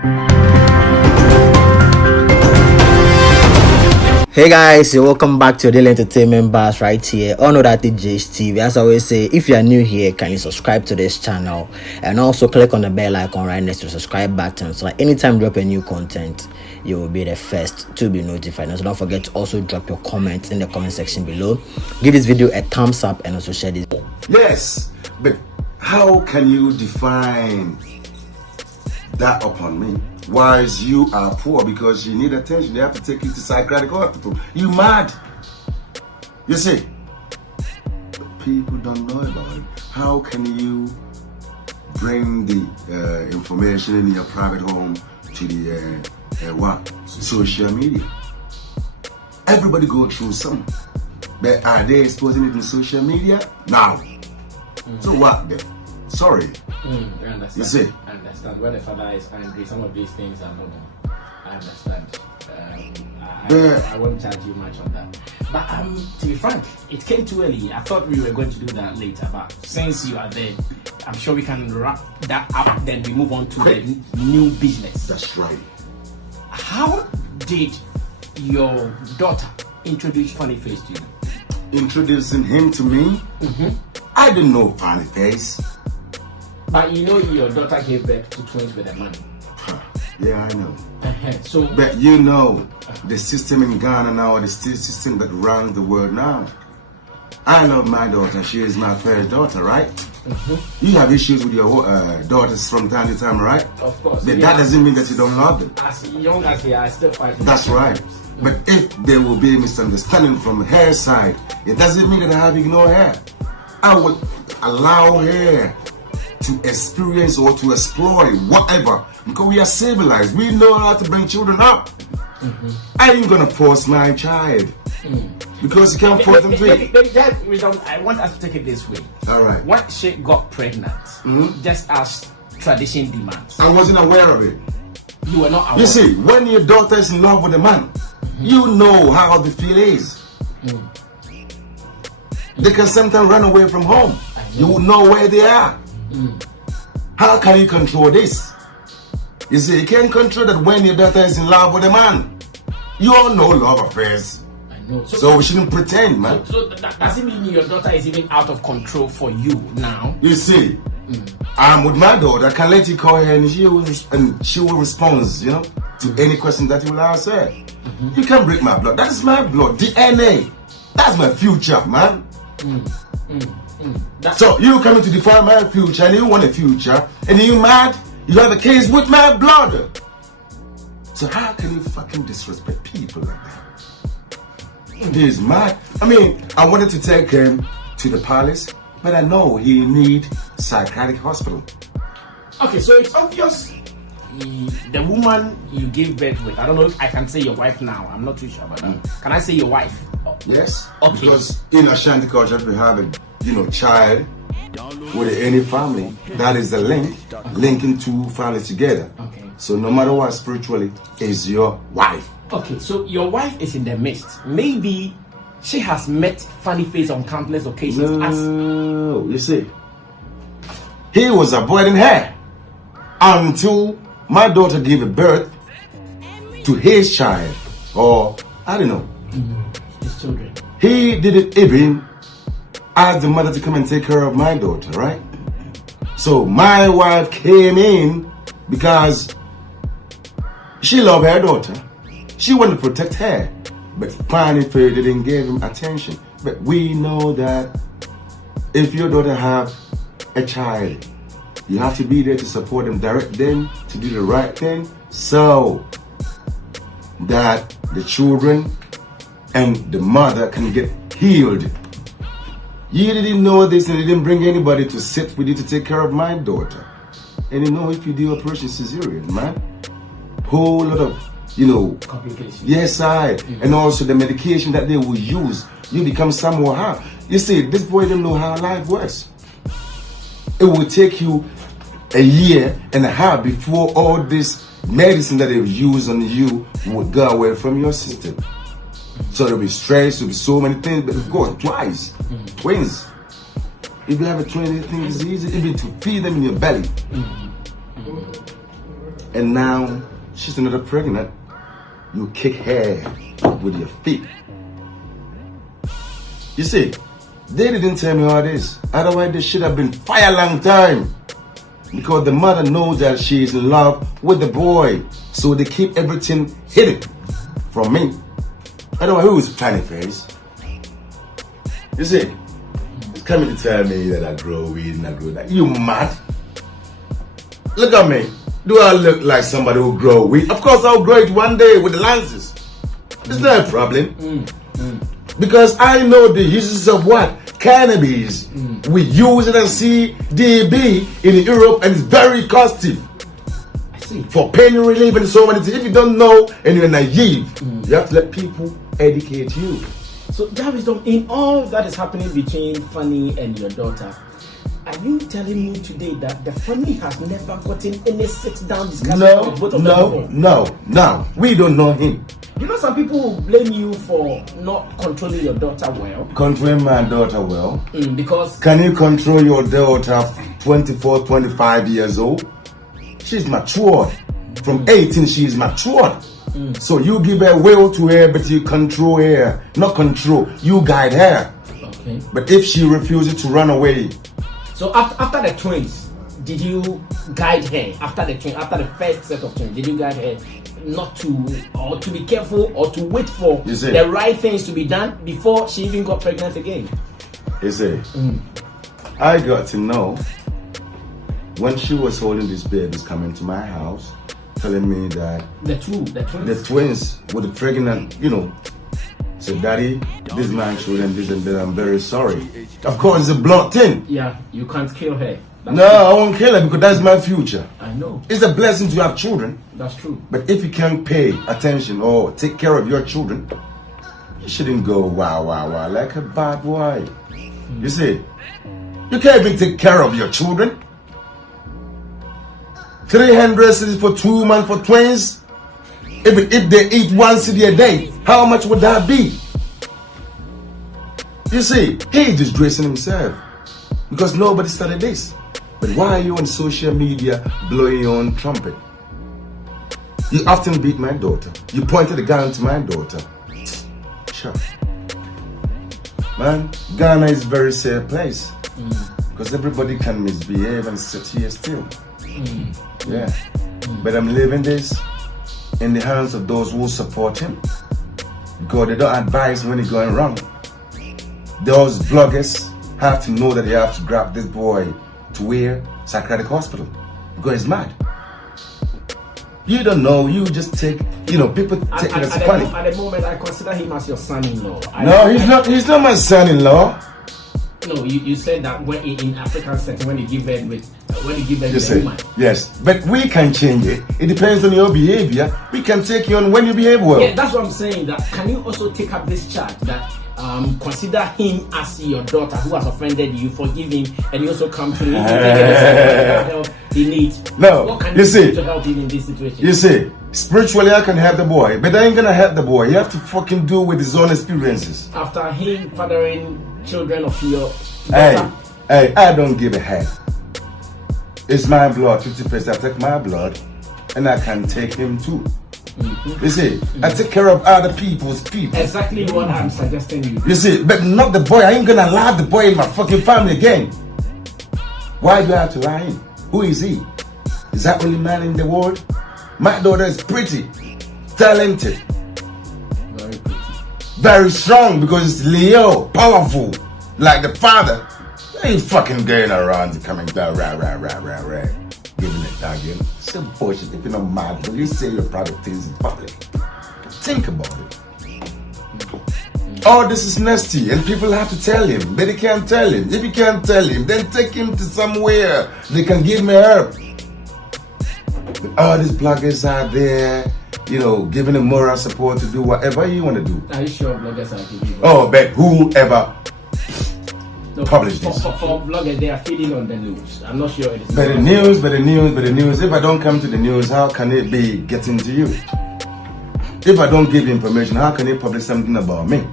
Hey guys, welcome back to Daily Entertainment Bars right here on that TV. As I always say, if you are new here, can you subscribe to this channel and also click on the bell icon right next to the subscribe button so that anytime we drop a new content, you will be the first to be notified. And so don't forget to also drop your comments in the comment section below. Give this video a thumbs up and also share this. Yes, but how can you define that upon me? Whereas you are poor because you need attention, they have to take you to psychiatric hospital. You mad? You see, but people don't know about it. How can you bring the information in your private home to the social media? Everybody go through some. But are they exposing it in social media? No. So what then? Sorry. I understand. You see? I understand. When a father is angry, some of these things are normal. I understand. I won't charge you much on that. But to be frank, it came too early. I thought we were going to do that later. But since you are there, I'm sure we can wrap that up. Then we move on to the new business. That's right. How did your daughter introduce Funny Face to you? Introducing him to me? I didn't know Funny Face. But you know your daughter gave birth to twins with a man. Yeah, I know. So, but you know, the system in Ghana now, the system that runs the world now. I love my daughter. She is my first daughter, right? You have issues with your daughters from time to time, right? Of course. But that doesn't mean that you don't love them. As young as they are, still fighting. That's right. But if there will be a misunderstanding from her side, it doesn't mean that I have ignored her. I would allow her to experience or to explore whatever, because we are civilized. We know how to bring children up. I ain't gonna force my child because you can't force them to it. I want us to take it this way. All right. When she got pregnant, just as tradition demands, I wasn't aware of it. You were not aware. You see, when your daughter is in love with a man, you know how the feel is. They can sometimes run away from home. You will know where they are. How can you control this? You see, you can't control that when your daughter is in love with a man. You all know love affairs. I know. So we shouldn't pretend, man. So that doesn't mean your daughter is even out of control for you now. You see, I'm with my daughter. I can let you call her and she will respond, you know, to any question that you will ask her. You can't break my blood. That is my blood. DNA. That's my future, man. So you coming to define my future and you want a future and you mad? You have a case with my blood. So how can you fucking disrespect people like that? He is mad. I mean, I wanted to take him to the palace, but I know he need psychiatric hospital. Okay, so it's obvious the woman you gave birth with, I don't know if I can say your wife now. I'm not too sure about that. Can I say your wife? Yes. Okay. Because in Ashanti culture, we have a child with any family. That is the link, linking two families together. Okay. So no matter what, spiritually, is your wife. Okay, so your wife is in the midst. Maybe she has met Funny Face on countless occasions. No, you see, he was avoiding her until my daughter gave birth to his child, or I don't know. His children. He didn't even ask the mother to come and take care of my daughter, right? So my wife came in because she loved her daughter. She wanted to protect her, but Funny Face didn't give him attention. But we know that if your daughter have a child, you have to be there to support them, direct them to do the right thing, so that the children and the mother can get healed. You didn't know this and you didn't bring anybody to sit with you to take care of my daughter. And you know, if you do operation cesarean, man, whole lot of, complications. Yes, and also the medication that they will use, you become somewhat hard. You see, this boy didn't know how life works. It will take you a year and a half before all this medicine that they've used on you would go away from your system. So there'll be stress, there'll be so many things, but of course, twice, twins. If you have a twin, anything is easy, even to feed them in your belly. and now she's another pregnant, you kick her with your feet. You see, they didn't tell me all this. Otherwise, they should have been fired a long time. Because the mother knows that she is in love with the boy. So they keep everything hidden from me. Otherwise, who is planning face? You see, it's coming to tell me that I grow weed and I grow that. You mad? Look at me. Do I look like somebody who grow weed? Of course, I'll grow it one day with the lances. It's not a problem. Because I know the uses of what? Cannabis. We use it as CDB in Europe and it's very costly. I see. For pain relief and so many things. If you don't know and you're naive, you have to let people educate you. So that wisdom, in all that is happening between Fanny and your daughter, are you telling me today that the family has never gotten any sit-down discussion with both of them? No. We don't know him. You know, some people will blame you for not controlling your daughter well. Controlling my daughter well? Because... Can you control your daughter 24, 25 years old? She's matured. From 18, she is matured. So you give her will to her, but you control her. Not control, you guide her. Okay. But if she refuses to run away... So after the twins, did you guide her? After the first set of twins, did you guide her not to, or to be careful, or to wait for the right things to be done before she even got pregnant again? You see, I got to know when she was holding these babies coming to my house, telling me that the twins were the pregnant, said, Daddy, this man showed them this and that, I'm very sorry. Of course, it's a blood thing. Yeah, you can't kill her. No, I won't kill her because that's my future. I know. It's a blessing to have children. That's true. But if you can't pay attention or take care of your children, you shouldn't go wow like a bad boy. You see, you can't even take care of your children. 300 cedis for 2 months for twins. If they eat 1 cedi a day, how much would that be? You see, he's disgracing himself because nobody started this. But why are you on social media blowing your own trumpet? You often beat my daughter. You pointed a gun to my daughter. Sure. Man, Ghana is a very safe place. Because everybody can misbehave and sit here still. Yeah. But I'm leaving this in the hands of those who support him. Because they don't advise when he's going wrong. Those bloggers have to know that they have to grab this boy to where? Psychiatric hospital. Because he's mad. You don't know, you just take, people take it as funny. At the moment, I consider him as your son-in-law. He's not my son-in-law. No, you said that when in African setting, when you give birth to a woman. Yes, but we can change it. It depends on your behavior. We can take you on when you behave well. Yeah, that's what I'm saying. That can you also take up this charge that consider him as your daughter who has offended you, forgive him, and you also come to him and help he needs. No, what can you do to help him in this situation? You see, spiritually I can help the boy, but I ain't gonna help the boy. You have to fucking do with his own experiences. After him fathering children of your daughter. Hey, I don't give a heck. It's my blood, 50%. I take my blood, and I can take him too. You see, I take care of other people's people. Exactly what I'm suggesting you. You see, but not the boy. I ain't gonna allow the boy in my fucking family again. Why do I have to lie in? Who is he? Is that only man in the world? My daughter is pretty, talented, very pretty, very strong because it's Leo, powerful, like the father. I ain't fucking going around coming down, rah. Giving it down again. It's so bullshit. If you're not mad, will you say your private things in public? Think about it. All this is nasty and people have to tell him, but they can't tell him. If you can't tell him, then take him to somewhere they can give me help. But all these bloggers out there, giving him moral support to do whatever you want to do. Are you sure bloggers are giving? Oh, but whoever published this. For bloggers, they are feeding on the news. I'm not sure it is. But the news. If I don't come to the news, how can it be getting to you? If I don't give you information, how can it publish something about me?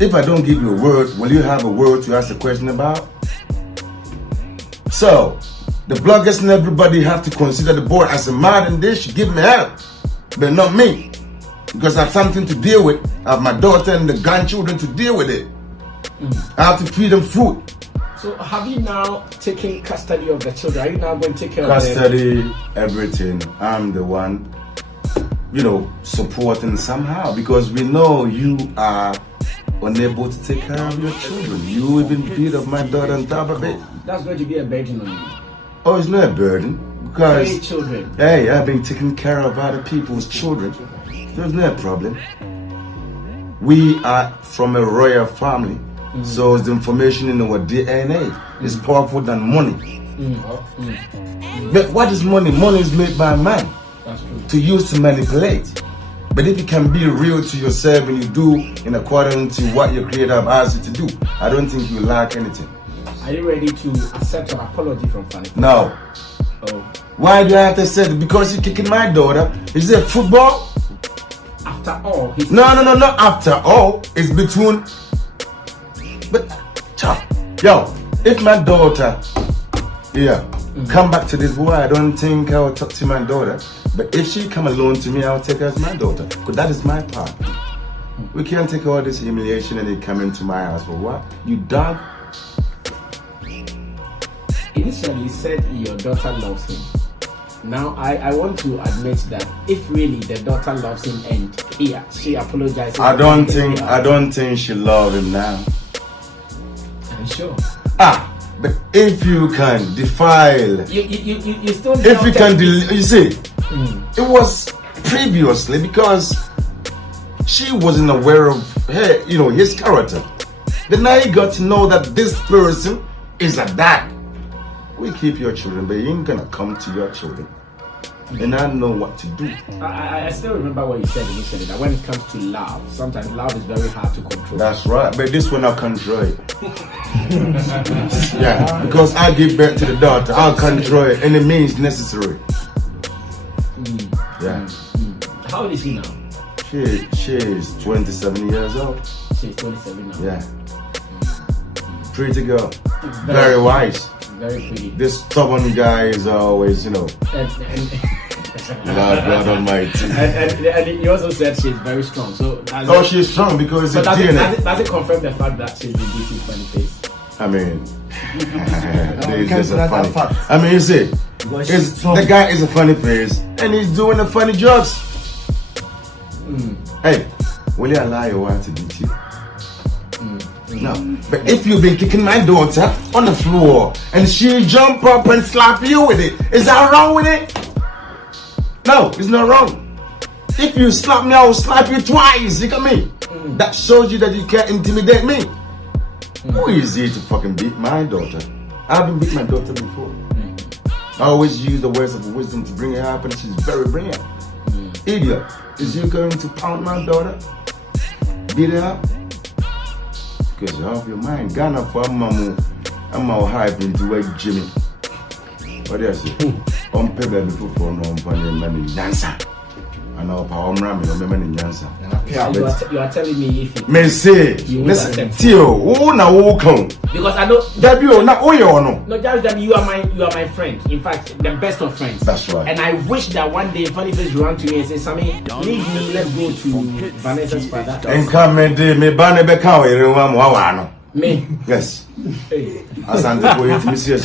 If I don't give you a word, will you have a word to ask a question about? So, The bloggers and everybody have to consider the boy as a man and they should give me help. But not me. Because I have something to deal with. I have my daughter and the grandchildren to deal with it. I have to feed them food. So have you now taken custody of the children? Are you now going to take care of them? Custody, everything. I'm the one, supporting somehow. Because we know you are unable to take care of your children. You even beat up my daughter on top of it. That's going to be a burden on you. Oh, it's not a burden. Because, 3 children. hey, I've been taking care of other people's children. There's no problem. We are from a royal family. So the information in our DNA is powerful than money. But what is money? Money is made by man to use to manipulate. But if you can be real to yourself and you do in accordance to what your creator has asked you to do, I don't think you lack anything. Are you ready to accept an apology from Fanny? No. Oh. Why do I have to say it? Because you're kicking my daughter. Is it football? After all, No, not after all. It's between. But, yo, if my daughter, come back to this boy, I don't think I will talk to my daughter. But if she come alone to me, I'll take her as my daughter. Because that is my part. We can't take all this humiliation and they come into my house for what? You dog? Initially, you said your daughter loves him. Now, I want to admit that if really the daughter loves him and she apologizes. I don't think she loves him now. I'm sure. But if you can defile, you still. If you can, you see, it was previously because she wasn't aware of her, his character. But now you got to know that this person is a dad. We keep your children, but you ain't gonna come to your children. And I know what to do. I still remember what you said initially, that when it comes to love, sometimes love is very hard to control. That's right, but this one I'll control it. Yeah, because I give birth to the daughter, I'll control it any means necessary. Yeah. How old is she now? She is 27 years old. She's 27 now. Yeah. Pretty girl. Very wise. Very pretty. This stubborn guy is always, Lord God Almighty. And you also said she's very strong. So she's strong because it's does DNA. Does it confirm the fact that she's been beating funny face? I mean, this is a funny. I mean, you see, the guy is a funny face and he's doing the funny jokes. Hey, will you allow your wife to beat you? No, but if you've been kicking my daughter on the floor and she jump up and slap you with it, is that wrong with it? No, it's not wrong. If you slap me, I will slap you twice. Look at me. That shows you that you can't intimidate me. Who is he to fucking beat my daughter? I haven't beat my daughter before. I always use the words of wisdom to bring her up, and she's very brilliant. Idiot, is you going to pound my daughter? Beat her up? Because you're off your mind. Ghana for Mamu, I'm out hype into a Jimmy. What do you say? Paper before for no money, Yansa. And now, Power Rammy, no money, Yansa. You are telling me if you. May say, listen, Tio, who now will come? Because I don't. That you not oh you no. No, just you are my friend. In fact, the best of friends. That's right. And I wish that one day Funny Face run to me and say, Sammy, leave me, let's go to Vanessa's father. And come and me banner back out everyone wow. Me. Yes. As I'm the way to miss you,